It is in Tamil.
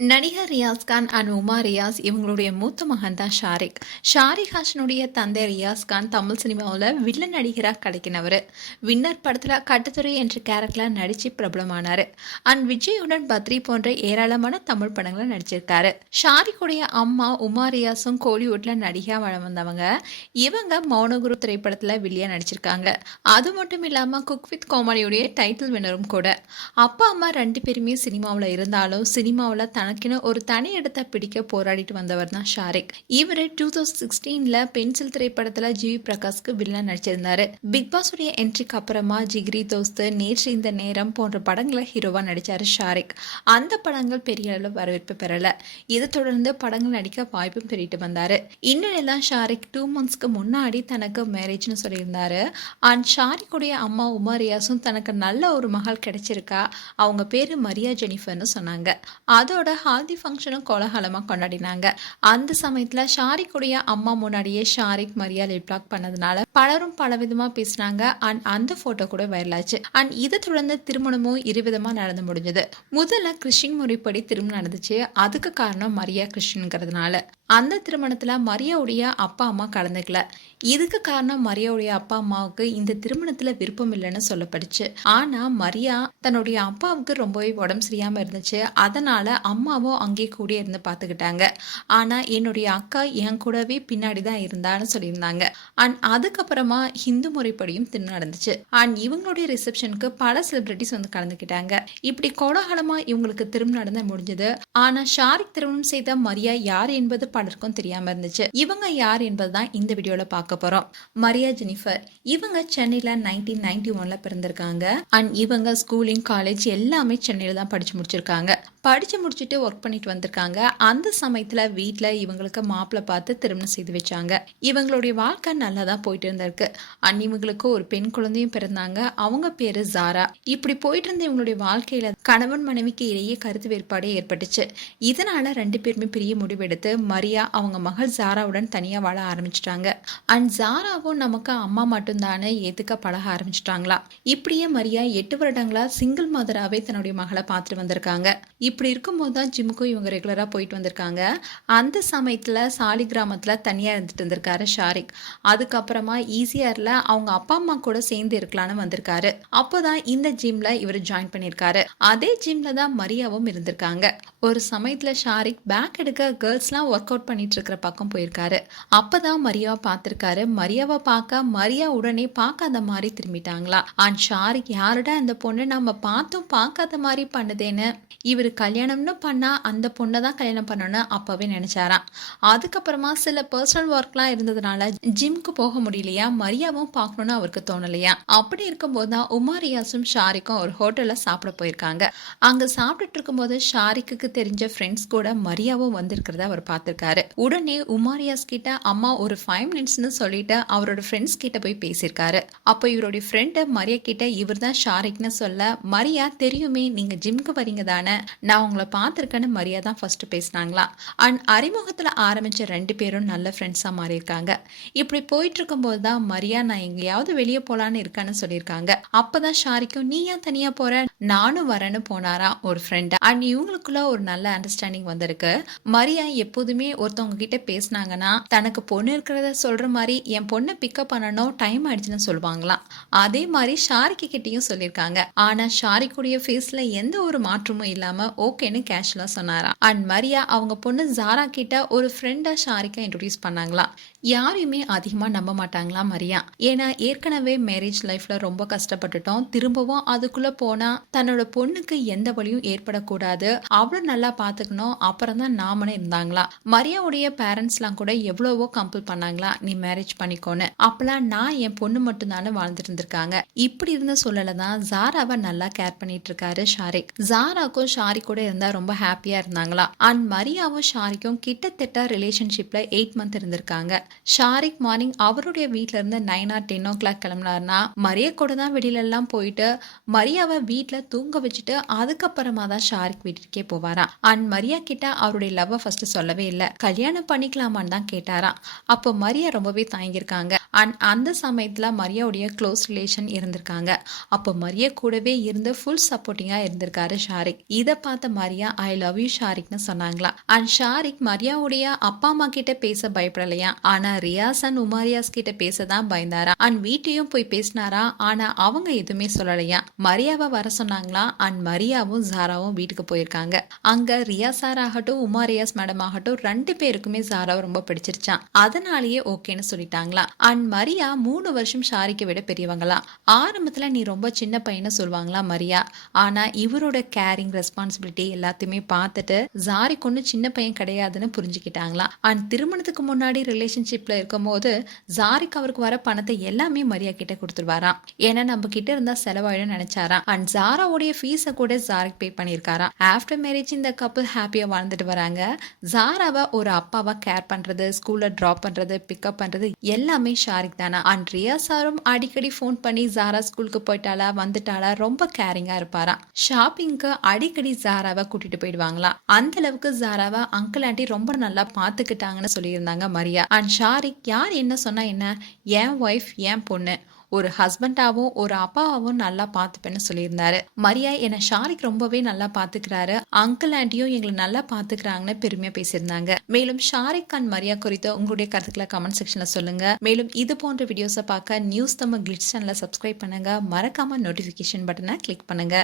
நடிகர் ரியாஸ் கான் அண்ட் உமா ரியாஸ் இவங்களுடைய மூத்த மகன் தான் ஷாரிக். ஷாரிக் ஹாசனுடைய தந்தை ரியாஸ் கான் தமிழ் சினிமாவில் வில்லன் நடிகராக கிடைக்கினவர். வின்னர் படத்தில் கட்டுத்துறை என்ற கேரக்டரில் நடித்து பிரபலமானார். அண்ட் விஜயுடன் பத்ரி போன்ற ஏராளமான தமிழ் படங்களை நடிச்சிருக்காரு. ஷாரிக்குடைய அம்மா உமா ரியாஸும் கோலிவுட்டில் நடிகையாக வளம் வந்தவங்க. இவங்க மௌனகுரு திரைப்படத்தில் வில்லியாக நடிச்சிருக்காங்க. அது மட்டும் இல்லாமல் குக் வித் கோமாளியுடைய டைட்டில் வினரும் கூட. அப்பா அம்மா ரெண்டு பேருமே சினிமாவில் இருந்தாலும் சினிமாவில் தனக்கென ஒரு தனி இடத்தை பிடிக்க போராடிட்டு வந்தவர் தான் ஷாரிக். இவர் 2016 பென்சில் திரைப்படத்தில் ஜிவி பிரகாஷ்க்கு வில்லன் நடிச்சிருந்தாரு. பிக் பாஸ் உடைய என்ட்ரிக்கு அப்புறமா ஜிகிரி தோஸ்து, நேற்று இந்த நேரம் போன்ற படங்களை ஹீரோவா நடிச்சாரு ஷாரிக். அந்த படங்கள் பெரிய அளவு வரவேற்பு பெறல. இதை தொடர்ந்து படங்கள் நடிக்க வாய்ப்பும் பெறிட்டு வந்தாரு. இந்நிலையில்தான் ஷாரிக் 2 monthsக்கு முன்னாடி தனக்கு மேரேஜ்னு சொல்லியிருந்தாரு. அண்ட் ஷாரிக்குடைய அம்மா உமா ரியாஸும் தனக்கு நல்ல ஒரு மகள் கிடைச்சிருக்கா, அவங்க பேரு மரியா ஜெனிஃபர்னு சொன்னாங்க. அதோட ஹால்தி ஃபங்க்ஷனும் கோலாகலமாக கொண்டாடினாங்க. அந்த சமயத்தில் ஷாரிக்குடைய அம்மா முன்னாடியே ஷாரிக் மரியா லிப்லாக் பண்ணதுனால பலரும் பலவிதமாக பேசினாங்க. அண்ட் அந்த ஃபோட்டோ கூட வைரலாச்சு. அண்ட் இதை தொடர்ந்து திருமணமும் இருவிதமாக நடந்து முடிஞ்சது. முதல்ல கிறிஸ்டின் முறைப்படி திருமணம் நடந்துச்சு. அதுக்கு காரணம் மரியா கிறிஸ்டின்ங்கிறதுனால. அந்த திருமணத்தில் மரியாவுடைய அப்பா அம்மா கலந்துக்கல. இதுக்கு காரணம் மரியாவுடைய அப்பா அம்மாவுக்கு இந்த திருமணத்தில் விருப்பம் இல்லைன்னு சொல்லப்படுச்சு. ஆனால் மரியா தன்னுடைய அப்பாவுக்கு ரொம்பவே உடம்பு சரியாமல் இருந்துச்சு. அதனால அம்மாவும் அங்கேயே கூட இருந்து பார்த்துக்கிட்டாங்க. ஆனால் என்னுடைய அக்கா என் கூடவே பின்னாடி தான் இருந்தான்னு சொல்லியிருந்தாங்க. அண்ட் அதுக்கப்புறமா ஹிந்து முறைப்படியும் திருமணம் நடந்துச்சு. அண்ட் இவங்களுடைய ரிசப்ஷனுக்கு பல செலிபிரிட்டிஸ் வந்து கலந்துக்கிட்டாங்க. இப்படி கோலாகலமாக இவங்களுக்கு திருமணம் நடந்து முடிஞ்சது. ஆனால் ஷாரிக் திருமணம் செய்த மரியா யார் என்பது பலருக்கும் தெரியாம இருந்துச்சு. இவங்க யார் என்பதுதான் இந்த வீடியோல பார்க்க போறோம். மரியா ஜெனிஃபர் இவங்க சென்னையில 1991 பிறந்திருக்காங்க. அண்ட் இவங்க ஸ்கூலிங், காலேஜ் எல்லாமே சென்னையில தான் படிச்சு முடிச்சிருக்காங்க. படிச்சு முடிச்சுட்டு ஒர்க் பண்ணிட்டு வந்திருக்காங்க. அந்த சமயத்துல வீட்டுல இவங்களுக்கு மாப்பிள்ளை பார்த்து திருமணம் செய்து வச்சாங்க. இவங்களுடைய வாழ்க்கை நல்லா தான் போயிட்டு இருந்திருக்கு. அண்ட் இவங்களுக்கு ஒரு பெண் குழந்தையும் பிறந்தாங்க. அவங்க பேரு ஜாரா. இப்படி போயிட்டு இருந்த இவங்களுடைய வாழ்க்கையில கணவன் மனைவிக்கு இடையே கருத்து வேறுபாடு ஏற்பட்டுச்சு. இதனால ரெண்டு பேருமே பெரிய முடிவெடுத்து மரியா அவங்க மகள் ஜாராவுடன் தனியா வாழ ஆரம்பிச்சிட்டாங்க. அண்ட் ஜாராவும் நமக்கு அம்மா மட்டும்தானே ஏத்துக்க பழக ஆரம்பிச்சிட்டாங்களா. இப்படியே மரியா 8 வருடங்களா சிங்கிள் மதராவே தன்னுடைய மகளை பார்த்துட்டு வந்திருக்காங்க. இப்படி இருக்கும்போது தான் ஜிம்முக்கும் இவங்க ரெகுலரா போயிட்டு வந்திருக்காங்க. அந்த சமயத்துல சாலி கிராமத்துல தனியா இருந்துட்டு இருந்திருக்காரு ஷாரிக். அதுக்கப்புறமா ஈசிஆர்ல அவங்க அப்பா அம்மா கூட சேர்ந்து இருக்கலாம்னு வந்திருக்காரு. அப்போதான் இந்த ஜிம்ல இவர் ஜாயின் பண்ணிருக்காரு. அதே ஜிம்ல தான் மரியாவும் இருந்திருக்காங்க. ஒரு சமயத்துல ஷாரிக் பேக் எடுக்க கேர்ள்ஸ்லாம் ஒர்க் அவுட் பண்ணிட்டு இருக்கிற பக்கம் போயிருக்காரு. அப்பதான் மரியாவை பார்த்திருக்காரு. மரியாவை பார்க்க மரியா உடனே பார்க்காத மாதிரி திரும்பிட்டாங்களா. அண்ட் ஷாரிக் யாருடா இந்த பொண்ணு நம்ம பார்த்தும் பார்க்காத மாதிரி பண்ணுதேன்னு இவர் கல்யாணம்னு பண்ணா அந்த பொண்ணை தான் கல்யாணம் பண்ணணும்னு அப்பவே நினைச்சாராம். அதுக்கப்புறமா சில பர்சனல் ஒர்க்லாம் இருந்ததுனால ஜிம்க்கு போக முடியலையா, மரியாவும் பார்க்கணும்னு அவருக்கு தோணலையா. அப்படி இருக்கும்போது தான் உமா ரியாஸும் ஷாரிக்கும் ஒரு ஹோட்டல்ல சாப்பிட போயிருக்காங்க. அங்க சாப்பிட்டுட்டு இருக்கும்போது ஷாரிக்கு தெரிஞ்ச ஃப்ரெண்ட்ஸ் கூட மரியாவும் வந்திருக்கிறத அவர் பார்த்திருக்காரு. உடனே உமா ரியாஸ் கிட்ட அம்மா ஒரு 5 minutesனு சொல்லிட்டு அவரோட ஃப்ரெண்ட்ஸ் கிட்ட போய் பேசியிருக்காரு. அப்போ இவருடைய ஃப்ரெண்டு மரியா கிட்ட இவர் தான் ஷாரிக்னு சொல்ல, மரியா தெரியுமே நீங்க ஜிம்க்கு வரீங்க தானே, நான் உங்களை பார்த்துருக்கேன்னு மரியா தான் ஃபர்ஸ்ட் பேசினாங்களா. அண்ட் அறிமுகத்தில் ஆரம்பிச்ச ரெண்டு பேரும் நல்ல ஃப்ரெண்ட்ஸாக மாறியிருக்காங்க. இப்படி போயிட்டு இருக்கும்போது தான் மரியா நான் எங்கேயாவது வெளியே போகலான்னு இருக்கான்னு சொல்லியிருக்காங்க. அப்போதான் ஷாரிக்கும் நீ ஏன் தனியாக போற, நானும் வரேன்னு போனாரா ஒரு ஃப்ரெண்ட். அண்ட் இவங்களுக்குள்ள ஒரு நல்ல அண்டர்ஸ்டாண்டிங் வந்திருக்கு. மரியா எப்போதுமே ஒருத்தவங்க கிட்ட பேசினாங்கன்னா தனக்கு பொண்ணு இருக்கிறத சொல்ற மாதிரி என் பொண்ணை பிக்கப் பண்ணணும், டைம் ஆயிடுச்சுன்னு சொல்லுவாங்களாம். அதே மாதிரி ஷாரிக்கு கிட்டையும் சொல்லியிருக்காங்க. ஆனா ஷாரிக்குடைய ஃபேஸ்ல எந்த ஒரு மாற்றமும் இல்லாம ஓகேன்னு கேஷுவலா சொன்னாராம். அண்ட் மரியா அவங்க பொண்ணு ஜாரா கிட்ட ஒரு ஃப்ரெண்டா ஷாரிக்கா இன்ட்ரோடியூஸ் பண்ணாங்களா. யாரையுமே அதிகமா நம்ப மாட்டாங்களா மரியா. ஏன்னா ஏற்கனவே மேரேஜ் லைஃப்ல ரொம்ப கஷ்டப்பட்டுட்டோம், திரும்பவும் அதுக்குள்ள போனா தன்னோட பொண்ணுக்கு எந்த வழியும் ஏற்படக்கூடாது, அவ்வளவு நல்லா பாத்துக்கணும், அப்புறம் தான் நாமனே இருந்தாங்களா. மரியாவுடைய பேரண்ட்ஸ்லாம் கூட எவ்வளவோ கம்பல் பண்ணாங்களா நீ மேரேஜ் பண்ணிக்கோன்னு. அப்பெல்லாம் நான் என் பொண்ணு மட்டும் தானே வாழ்ந்துட்டு இருந்திருக்காங்க. இப்படி இருந்த சொல்லலதான் ஜாராவை நல்லா கேர் பண்ணிட்டு இருக்காரு ஷாரிக். ஜாராக்கும் ஷாரிக் கூட இருந்தா ரொம்ப ஹாப்பியா இருந்தாங்களா. அண்ட் மரியாவும் ஷாரிக்கும் கிட்டத்தட்ட ரிலேஷன்ஷிப்ல 8 months இருந்திருக்காங்க. ஷாரிக் மார்னிங் அவருடைய வீட்டுல இருந்து 9 or 10 o'clock கிளம்பினார்னா மரியா கூட தான் வெளியில எல்லாம் போயிட்டு மரியாவை வீட்டுல தூங்க வச்சுட்டு அதுக்கப்புறமா தான் ஷாரிக் வீட்டுக்கே போவாராம். அண்ட் மரியா கிட்ட அவருடைய லவ் ஃபர்ஸ்ட் சொல்லவே இல்லை, கல்யாணம் பண்ணிக்கலாமான்னு தான் கேட்டாராம். அப்போ மரியா ரொம்பவே தாங்கியிருக்காங்க. அண்ட் அந்த சமயத்துல மரியாவுடைய க்ளோஸ் ரிலேஷன் இருந்திருக்காங்க. அப்போ மரியா கூடவே இருந்து ஃபுல் சப்போர்ட்டிங்கா இருந்திருக்காரு ஷாரிக். இதை பார்த்து பார்த்த மரியா ஐ லவ் யூ ஷாரிக்னு சொன்னாங்களா. அண்ட் ஷாரிக் மரியாவுடைய அப்பா அம்மா கிட்ட பேச பயப்படலையா, ஆனா ரியாஸ் அண்ட் உமாரியாஸ் கிட்ட பேசதான் பயந்தாரா. அண்ட் வீட்டையும் போய் பேசினாரா, ஆனா அவங்க எதுவுமே சொல்லலையா. மரியாவை வர சொன்னாங்களா. அண்ட் மரியாவும் ஜாராவும் வீட்டுக்கு போயிருக்காங்க. அங்க ரியாஸ் சார் ஆகட்டும் உமாரியாஸ் மேடம் ஆகட்டும் 2 பேருக்குமே ஜாராவை ரொம்ப பிடிச்சிருச்சான். அதனாலேயே ஓகேன்னு சொல்லிட்டாங்களா. அண்ட் மரியா 3 வருஷம் ஷாரிக்கை விட பெரியவங்களா. ஆரம்பத்துல நீ ரொம்ப சின்ன பையனை சொல்லுவாங்களா மரியா. ஆனா இவரோட கேரிங் ரெஸ்பான்சிபிலிட்டி எல்லாத்தையுமே பார்த்துட்டு ஜாரிக் ஒன்னும் சின்ன பையன் கிடையாதுன்னு புரிஞ்சுக்கிட்டாங்களா. அண்ட் திருமணத்துக்கு முன்னாடி ரிலேஷன்ஷிப்ல இருக்கும் போது ஜாரிக் அவருக்கு வர பணத்தை எல்லாமே மரியா கிட்ட கொடுத்துருவாராம். ஏன்னா நம்ம கிட்ட இருந்தா செலவாயிடும் நினைச்சாராம். அண்ட் ஜாராவுடைய ஃபீஸை கூட ஜாரிக் பே பண்ணியிருக்காராம். ஆஃப்டர் மேரேஜ் இந்த கப்பல் ஹாப்பியா வாழ்ந்துட்டு வராங்க. ஜாராவை ஒரு அப்பாவா கேர் பண்றது, ஸ்கூல்ல டிராப் பண்றது, பிக்கப் பண்றது எல்லாமே ஷாரிக் தானா. அண்ட் ரியா சாரும் அடிக்கடி ஃபோன் பண்ணி ஜாரா ஸ்கூலுக்கு போயிட்டாளா வந்துட்டாளா ரொம்ப கேரிங்கா இருப்பாரா. ஷாப்பிங்க்கு அடிக்கடி ஜாராவை கூட்டிட்டு போயிடுவாங்களா. அந்த அளவுக்கு ஜாராவை அங்கிள் ஆண்டி ரொம்ப நல்லா பாத்துக்கிட்டாங்கன்னு சொல்லியிருந்தாங்க மரியா. அண்ட் ஷாரிக் யார் என்ன சொன்னா என்ன, என் ஒய்ஃப் என் பொண்ணு, ஒரு ஹஸ்பண்டாவும் ஒரு அப்பாவும் நல்லா பார்த்துப்பேன்னு சொல்லியிருந்தாரு. மரியா என்ன ஷாரிக் ரொம்பவே நல்லா பார்த்துக்கிறாரு, அங்கிள் ஆண்டியும் எங்களை நல்லா பார்த்துக்கிறாங்கன்னு பெருமையா பேசியிருந்தாங்க. மேலும் ஷாரிக் அண்ட் மரியா குறித்த உங்களுடைய கருத்துக்களை கமெண்ட் செக்ஷன்ல சொல்லுங்க. மேலும் இது போன்ற வீடியோஸை பார்க்க நியூஸ் தமிழ் கிளிட்ஸ் சேனலை சப்ஸ்கிரைப் பண்ணுங்க. மறக்காம நோட்டிபிகேஷன் பட்டனை கிளிக் பண்ணுங்க.